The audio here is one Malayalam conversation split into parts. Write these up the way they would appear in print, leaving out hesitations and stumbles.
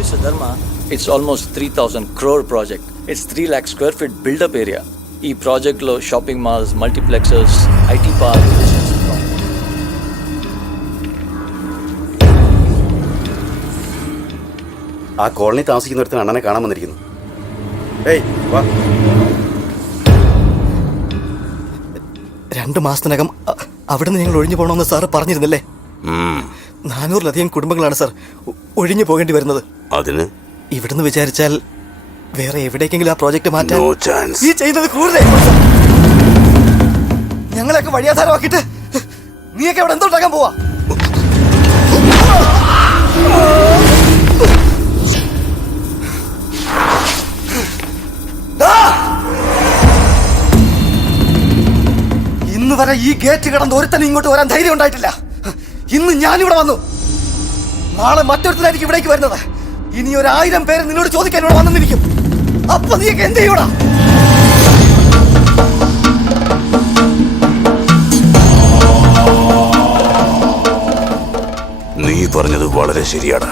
Mr. Dharma, it's almost 3,000 crore project. It's 3 lakh square feet build-up area. ఈ ప్రాజెక్ట్లో shopping malls, multiplexes, IT park. ആ കോളനി താമസിക്കുന്നിടത്ത് അണ്ണനെ കാണാൻ വന്നിരിക്കുന്നു. ഏയ് വാ. 2 മാസത്തിനകം അവിടുന്ന് ഞങ്ങൾ ഒഴിഞ്ഞു പോകണമെന്ന് സാറ് പറഞ്ഞിരുന്നില്ലേ? 400-ലധികം കുടുംബങ്ങളാണ് സാർ ഒഴിഞ്ഞു പോകേണ്ടി വരുന്നത്. അതിന് ഇവിടുന്ന് വിചാരിച്ചാൽ വേറെ എവിടേക്കെങ്കിലും ആ പ്രോജക്റ്റ് മാറ്റാൻ No chance. ഈ ചെയ്യുന്നത് കൂടുതലേ. ഞങ്ങളെയൊക്കെ വഴിയാധാരമാക്കിയിട്ട് നീയൊക്കെ അവിടെ എന്തുണ്ടാക്കാൻ പോവാ? ഇന്ന് വരെ ഈ ഗേറ്റ് കിടന്ന് ഒരുത്തന്നെ ഇങ്ങോട്ട് വരാൻ ധൈര്യം ഉണ്ടായിട്ടില്ല. ഇന്ന് ഞാനിവിടെ വന്നു. നാളെ മറ്റൊരുത്തനായിരിക്കും ഇവിടേക്ക് വരുന്നത്. ഇനി 1000 പേര് നിന്നോട് ചോദിക്കാൻ ഇവിടെ വന്നിരിക്കും. അപ്പൊ നീയൊക്കെ എന്ത് ചെയ്യൂടാ? നീ പറഞ്ഞത് വളരെ ശരിയാണ്.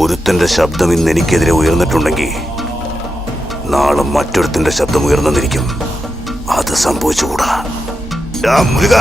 ഒരുത്തന്റെ ശബ്ദം ഇന്ന് എനിക്കെതിരെ ഉയർന്നിട്ടുണ്ടെങ്കിൽ നാളെ മറ്റൊരുത്തന്റെ ശബ്ദം ഉയർന്നിരിക്കും. അത് സംഭവിച്ചുകൂടാ. മുരുക,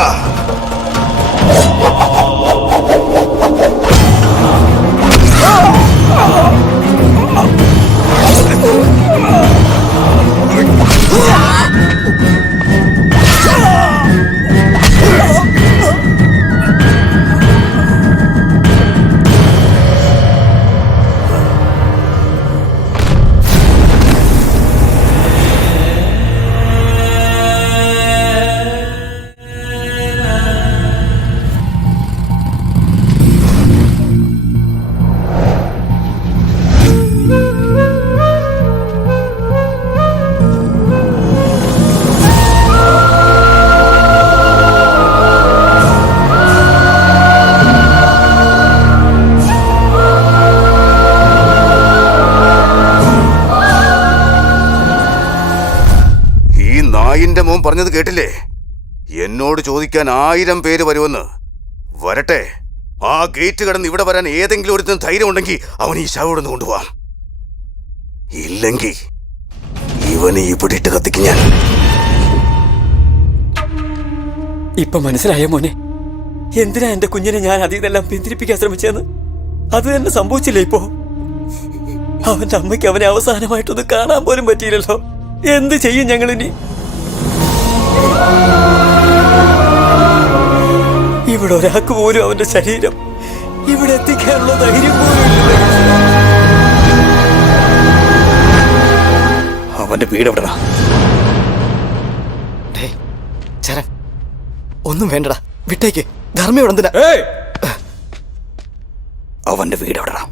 മോൻ പറഞ്ഞത് കേട്ടില്ലേ? എന്നോട് ചോദിക്കാൻ 1000 പേര് വരുമെന്ന്. വരട്ടെ. ആ ഗേറ്റ് കടന്ന് ഇവിടെ വരാൻ ഏതെങ്കിലും ഒരുത്തിന് ധൈര്യം ഉണ്ടെങ്കിൽ അവൻ ഈ ശവം കൊണ്ടുപോവാം. ഇല്ലെങ്കിൽ ഇവനെ ഇവിടെ ഇട്ട് കത്തിക്ക് ഞാൻ. ഇപ്പൊ മനസ്സിലായ മോനെ, എന്തിനാ എന്റെ കുഞ്ഞിനെ ഞാൻ അതീതെല്ലാം പിന്തിരിപ്പിക്കാൻ ശ്രമിച്ചെന്ന്? അത് തന്നെ സംഭവിച്ചില്ലേ? ഇപ്പോ അവന്റെ അമ്മയ്ക്ക് അവനെ അവസാനമായിട്ടൊന്ന് കാണാൻ പോലും പറ്റിയില്ലല്ലോ. എന്ത് ചെയ്യും ഞങ്ങളിനി? ഇവിടെ ഒരാൾക്ക് പോലും അവന്റെ ശരീരം ഇവിടെ എത്തിക്കാനുള്ള ധൈര്യം പോലും ഇല്ല. അവന്റെ വീട് എവിടെടാ? ചരൺ, ഒന്നും വേണ്ടടാ, വിട്ടേക്ക്. ധർമ്മ ഇവിടെ എന്തിനാ? അവന്റെ വീട് എവിടെടാ?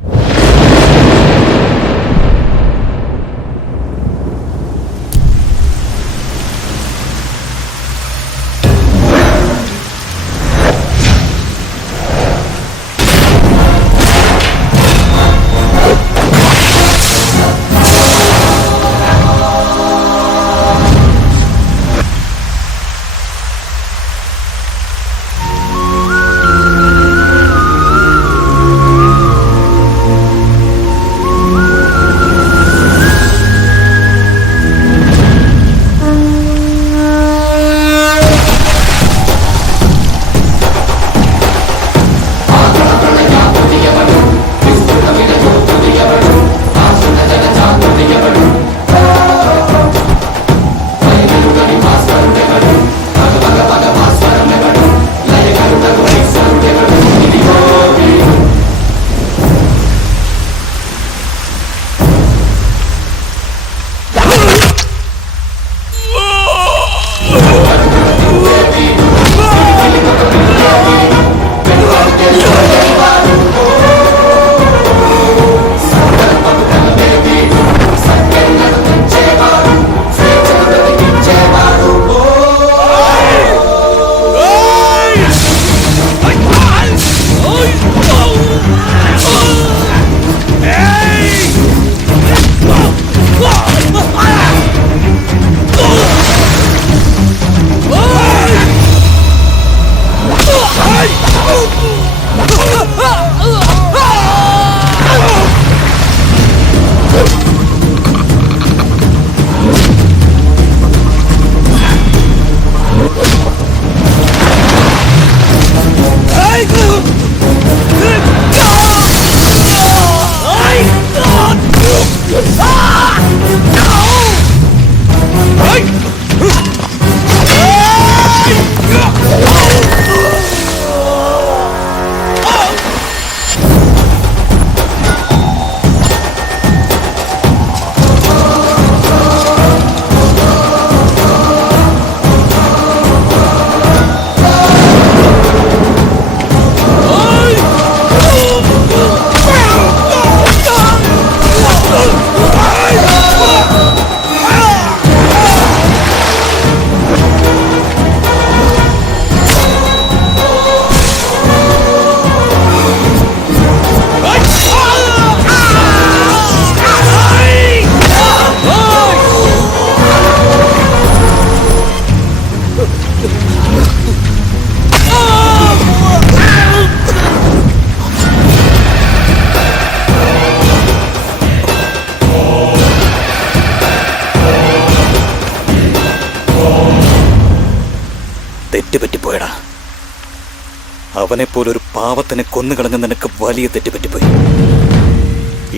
അവനെപ്പോലൊരു പാവത്തിനെ കൊന്നുകളഞ്ഞ നിനക്ക് വലിയ തെറ്റുപറ്റിപ്പോയി.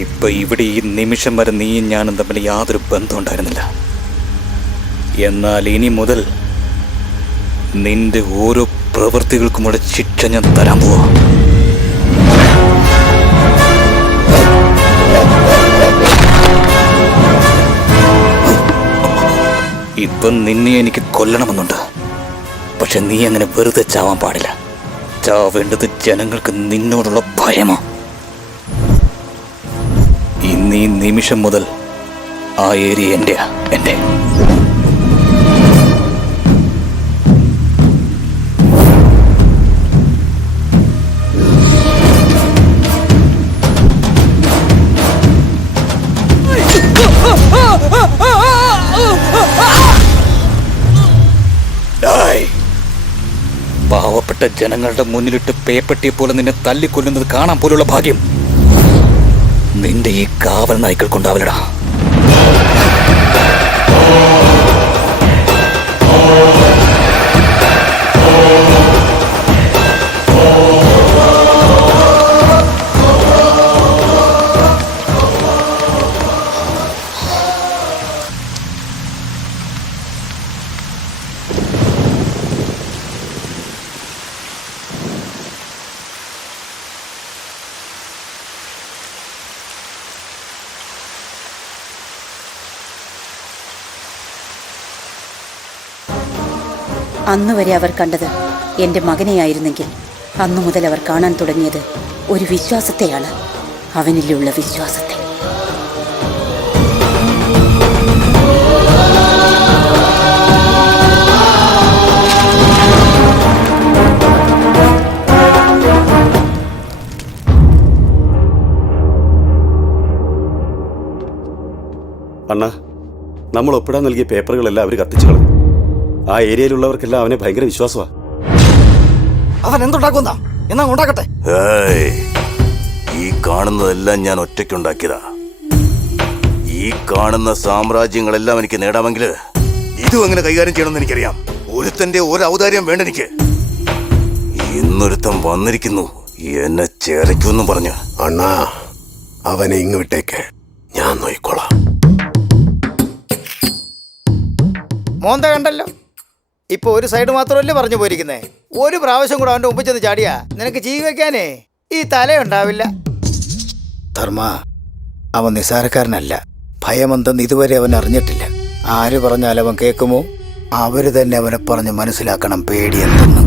ഇപ്പൊ ഇവിടെ ഈ നിമിഷം വരെ നീയും ഞാനും തമ്മിൽ യാതൊരു ബന്ധം ഉണ്ടായിരുന്നില്ല. എന്നാൽ ഇനി മുതൽ നിന്റെ ഓരോ പ്രവൃത്തികൾക്കുമുള്ള ശിക്ഷ ഞാൻ തരാൻ പോവാ. ഇപ്പം നിന്നെ എനിക്ക് കൊല്ലണമെന്നുണ്ട്. പക്ഷെ നീ അങ്ങനെ വെറുതെ ചാവാൻ പാടില്ല. ചാവേണ്ടത് ജനങ്ങൾക്ക് നിന്നോടുള്ള ഭയമോ. ഇന്ന് ഈ നിമിഷം മുതൽ ആ ഏരിയ എന്റെയാ, എന്റെ. പാവപ്പെട്ട ജനങ്ങളുടെ മുന്നിലിട്ട് പേപ്പട്ടിയെ പോലെ നിന്നെ തല്ലിക്കൊല്ലുന്നത് കാണാൻ പോലുള്ള ഭാഗ്യം നിന്റെ ഈ കാവൽ നായ്ക്കൾക്കുണ്ടാവില്ലടാ. അന്നുവരെ അവർ കണ്ടത് എൻ്റെ മകനെയായിരുന്നെങ്കിൽ അന്നു മുതൽ അവർ കാണാൻ തുടങ്ങിയത് ഒരു വിശ്വാസത്തെയാണ്, അവനിലുള്ള വിശ്വാസത്തെ. അണ്ണാ, നമ്മൾ ഒപ്പിടാൻ നൽകിയ പേപ്പറുകളെല്ലാം അവർ കത്തിച്ചു കളഞ്ഞു. ആ ഏരിയയിലുള്ളവർക്കെല്ലാം അവനെ ഭയങ്കര വിശ്വാസമാണ്. അവൻ എന്തുണ്ടാക്കുന്ന എന്നാ ഉണ്ടാക്കട്ടെ. ഈ കാണുന്നതെല്ലാം ഞാൻ ഒറ്റയ്ക്കുണ്ടാക്കിയതാ. ഈ കാണുന്ന സാമ്രാജ്യങ്ങളെല്ലാം എനിക്ക് നേടാമെങ്കിൽ ഇതും എങ്ങനെ കൈകാര്യം ചെയ്യണമെന്ന് എനിക്കറിയാം. ഒരുത്തന്റെ ഒരു ഔദാര്യം വേണ്ട എനിക്ക്. ഇന്നൊരുത്തൻ വന്നിരിക്കുന്നു എന്നെ ചേരയ്ക്കുമെന്നും പറഞ്ഞു. അണ്ണാ, അവനെ ഇങ്ങ് വിട്ടേക്ക്, ഞാൻ നോയിക്കോളാം. മോന്ത കണ്ടല്ലോ, ഇപ്പൊ ഒരു സൈഡ് മാത്രമല്ലേ പറഞ്ഞു പോയിരിക്കുന്നേ. ഒരു പ്രാവശ്യം കൂടെ അവന്റെ മുമ്പിൽ ചെന്ന് ചാടിയാ നിനക്ക് ചീ വെക്കാനേ ഈ തലയുണ്ടാവില്ല. ധർമ്മ, അവൻ നിസാരക്കാരനല്ല. ഭയമെന്തെന്ന് ഇതുവരെ അവൻ അറിഞ്ഞിട്ടില്ല. ആര് പറഞ്ഞാൽ അവൻ കേൾക്കുമോ? അവര് തന്നെ അവനെ പറഞ്ഞ് മനസ്സിലാക്കണം പേടിയെന്തെന്ന്.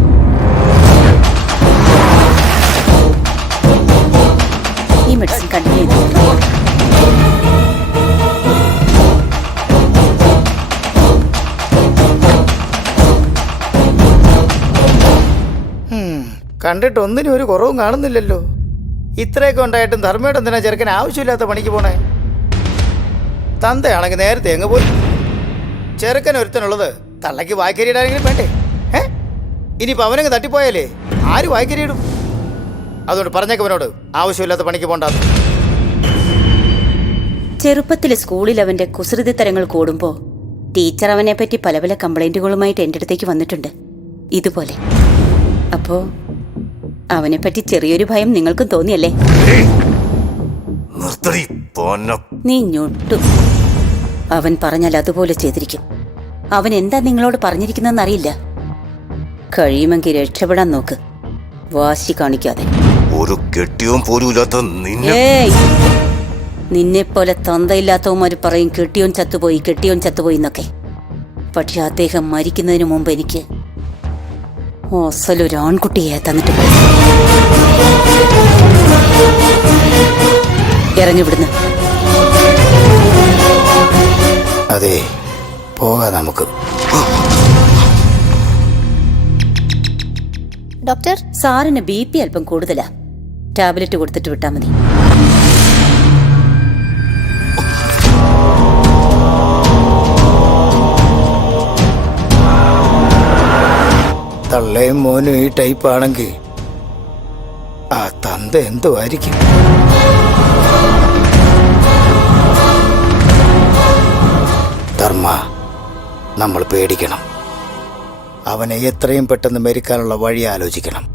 ഈ മെഡിസിൻ കണ്ടിന്യൂ ചെയ്തു. കണ്ടിട്ട് ഒന്നിനും ഒരു കുറവും കാണുന്നില്ലല്ലോ. ഇത്രയൊക്കെ ഉണ്ടായിട്ടും ധർമ്മയുടെ എന്തിനാ ചെറുക്കൻ ആവശ്യമില്ലാത്ത പണിക്ക് പോണേ? തന്തയാണെങ്കിൽ നേരത്തെ അങ്ങ് പോയി. ചെറുക്കൻ ഒരുത്തനുള്ളത് തള്ളയ്ക്ക് വായ്ക്കരിയിടാനെങ്കിലും വേണ്ടേ? ഇനിയിപ്പോൾ അവനങ്ങ് തട്ടിപ്പോയാലേ ആര് വായ്ക്കരിയിടും? അതുകൊണ്ട് പറഞ്ഞേക്കവനോട് ആവശ്യമില്ലാത്ത പണിക്ക് പോണ്ടാന്ന്. ചെറുപ്പത്തിൽ സ്കൂളിൽ അവന്റെ കുസൃതി തരങ്ങൾ കൂടുമ്പോൾ ടീച്ചർ അവനെ പറ്റി പല പല കംപ്ലൈന്റുകളുമായിട്ട് എൻ്റെ അടുത്തേക്ക് വന്നിട്ടുണ്ട് ഇതുപോലെ. അപ്പോ അവനെപ്പറ്റി ചെറിയൊരു ഭയം നിങ്ങൾക്കും തോന്നിയല്ലേ? നീ ഞൊട്ടു. അവൻ പറഞ്ഞാൽ അതുപോലെ ചെയ്തിരിക്കും. അവൻ എന്താ നിങ്ങളോട് പറഞ്ഞിരിക്കുന്നതെന്ന് അറിയില്ല. കഴിയുമെങ്കിൽ രക്ഷപ്പെടാൻ നോക്ക്, വാശി കാണിക്കാതെ. ഒരു കെട്ടിയവും പോലും നിന്നെപ്പോലെ തന്തയില്ലാത്തവന്മാർ പറയും കെട്ടിയോൻ ചത്തുപോയി എന്നൊക്കെ. പക്ഷെ അദ്ദേഹം മരിക്കുന്നതിന് മുമ്പ് എനിക്ക് അസലൊരു ആൺകുട്ടിയെ തന്നിട്ട് പോയി. ഇറങ്ങിവിടുന്നു. അതെ, പോകാം നമുക്ക്. ഡോക്ടർ, സാറിന് BP അല്പം കൂടുതലാ. ടാബ്ലറ്റ് കൊടുത്തിട്ട് വിട്ടാൽ മതി. തള്ളയും മോനും ഈ ടൈപ്പാണെങ്കിൽ ആ തന്ത എന്തുമായിരിക്കും? ധർമ്മ, നമ്മൾ പേടിക്കണം. അവനെ എത്രയും പെട്ടെന്ന് മരിക്കാനുള്ള വഴി ആലോചിക്കണം.